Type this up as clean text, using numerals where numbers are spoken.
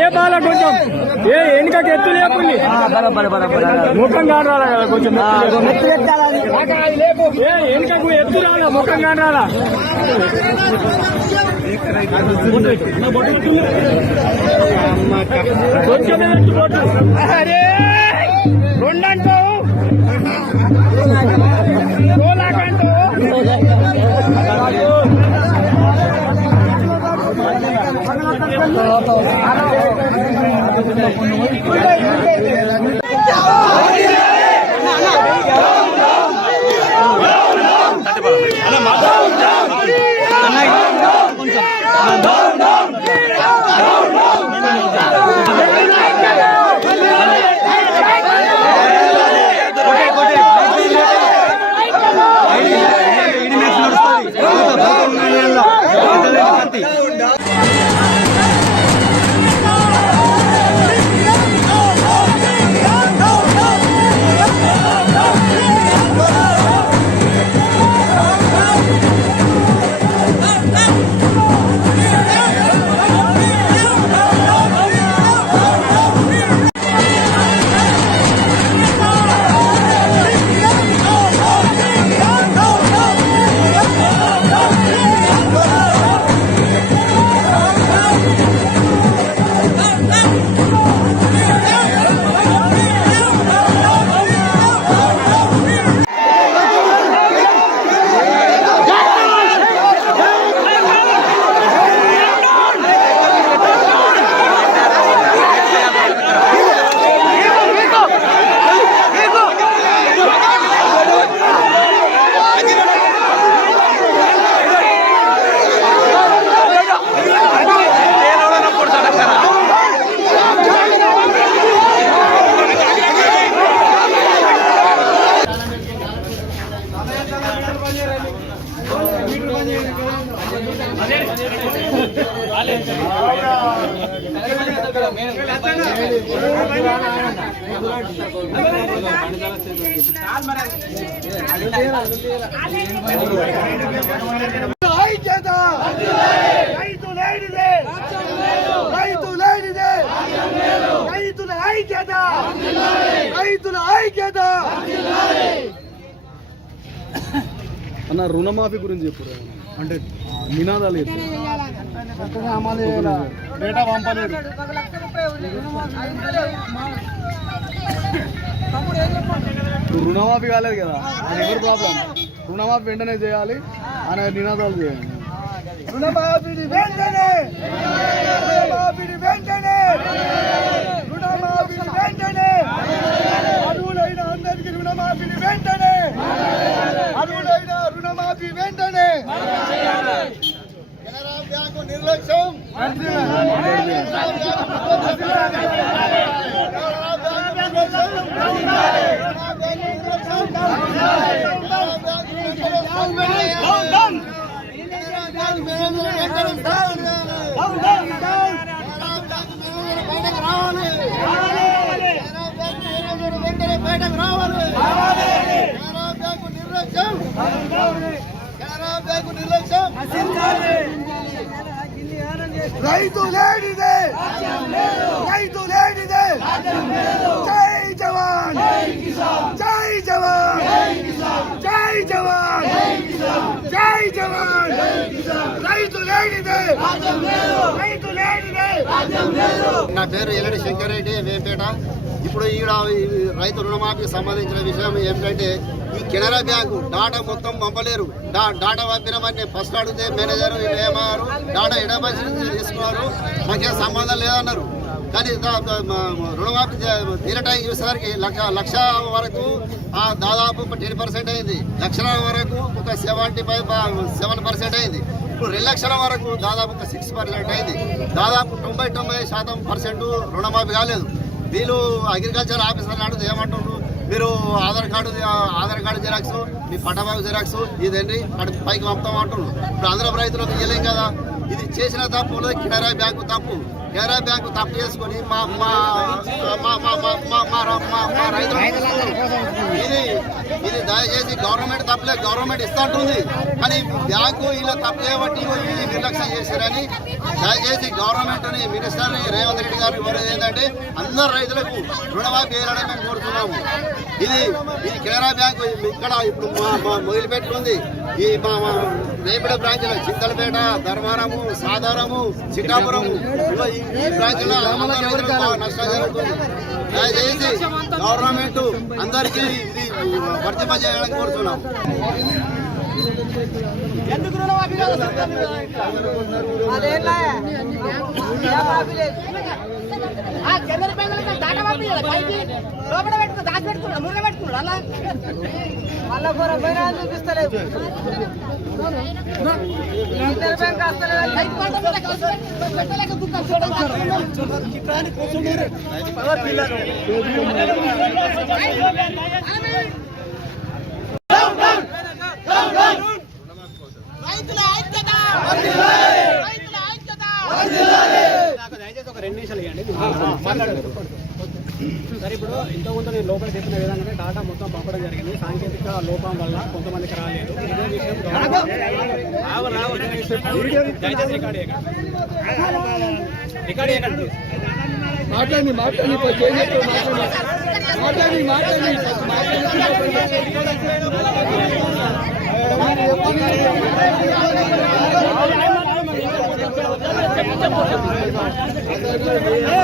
ఏ బాల కొంచెం ఏ ఎన్నికకి ఎత్తు లేకుంది ముఖం కాడాలా కదా కొంచెం ఎన్నికకు ఎత్తు రాలా ముఖం కాడాలా కొంచెం అరే రెండంటూ అన్న రుణమాఫీ గురించి చెప్పు అంటే నినాదాలు డేటా పంపలేదు రుణమాఫీ కాలేదు కదా అది ఎవరి ప్రాబ్లం రుణమాఫీ వెంటనే చేయాలి అనే నినాదాలు చేయాలి రుణమాఫీ వెంటనే రుణమాఫీ వెంటనే రుణమాఫీ వెంటనే అర్హులైన అందరికీ రుణమాఫీ వెంటనే అర్హులైన రుణమాఫీ వెంటనే కెనరా బ్యాంకు నిర్లక్ష్యం రైతు లేనిదే రైతు లేనిదే జై జవాన్ జై జవాన్ జై జవాన్ జై జవాన్ రైతు లేనిదే రైతు లేనిదే. నా పేరు ఎల్లడి శంకరెడ్డి వేపేట. ఇప్పుడు ఈడ రైతు రుణమాఫీకి సంబంధించిన విషయం ఏమిటంటే ఈ కెనరా బ్యాంకు డాటా మొత్తం పంపలేరు. డాటా పంపినామని ఫస్ట్ అడిగితే మేనేజర్ ఏమన్నారు డాటా ఎడబడి తీసుకున్నారు మాకేం సంబంధం లేదన్నారు. కానీ రుణమాఫీ తీరటానికి చూసేసరికి లక్ష వరకు దాదాపు 10% అయింది. లక్షల వరకు ఒక 7% అయింది. ఇప్పుడు 2 లక్షల వరకు దాదాపు ఒక 6% అయింది. దాదాపు 90% రుణమాఫీ కాలేదు. వీళ్ళు అగ్రికల్చర్ ఆఫీసర్ అడిగితే ఏమంటున్నారు, మీరు ఆధార్ కార్డు జిరాక్స్, మీ పట్టబాబు జిరాక్స్ ఇదండి అటు పైకి పంపుతాం అంటున్నారు. ఇప్పుడు అందరూ రైతులకు ఇవ్వలేం కదా. ఇది చేసిన తప్పు కెనరా బ్యాంకు తప్పు. కెనరా బ్యాంకు తప్పు చేసుకొని మా రైతులు ఇది దయచేసి గవర్నమెంట్ తప్పులే, గవర్నమెంట్ ఇస్తా ఉంటుంది కానీ బ్యాంకు ఇలా తప్పు చేయబట్టి ఇది నిర్లక్ష్యం చేశారని దయచేసి గవర్నమెంట్ని, మినిస్టర్ని, రేవంత్ రెడ్డి గారిని కోరేది ఏంటంటే అందరు రైతులకు రుణమాఫీ చేయాలని మేము కోరుతున్నాము. ఇది కెనరా బ్యాంకు ఇక్కడ ఇప్పుడు మా మొదలుపెట్టి ఉంది. ఈ మా రేపటి బ్రాంచ్లో చింతలపేట, ధర్మారము, సాధారము, చిట్టాపురము ఈ బ్రాంచ్లో నష్టం జరుగుతుంది. దయచేసి గవర్నమెంట్ అందరికీ ఇది వర్తింపజేయాలని కోరుతున్నాం. జనరల్ బ్యాంకులు దాటా లోపల పెట్టుకో, దాచి పెట్టుకున్నాడు, మురగ పెట్టుకున్నాడు. అలా మళ్ళా పోయినా చూపిస్తలేదు. జనరల్ బ్యాంక్ రైతుల ఐక్యత, రైతుల ఐక్యత. దయచేసి ఒక 2 నిమిషాలు ఇవ్వండి. సరే, ఇప్పుడు ఇంతకుముందు నేను లోపల చెప్పిన విధంగానే డాటా మొత్తం పంపడం జరిగింది. సాంకేతిక లోపం వల్ల కొంతమందికి రాలేదు. ఇదే విషయం దయచేసి రికార్డ్ చేయకండి. మాట్లాడండి.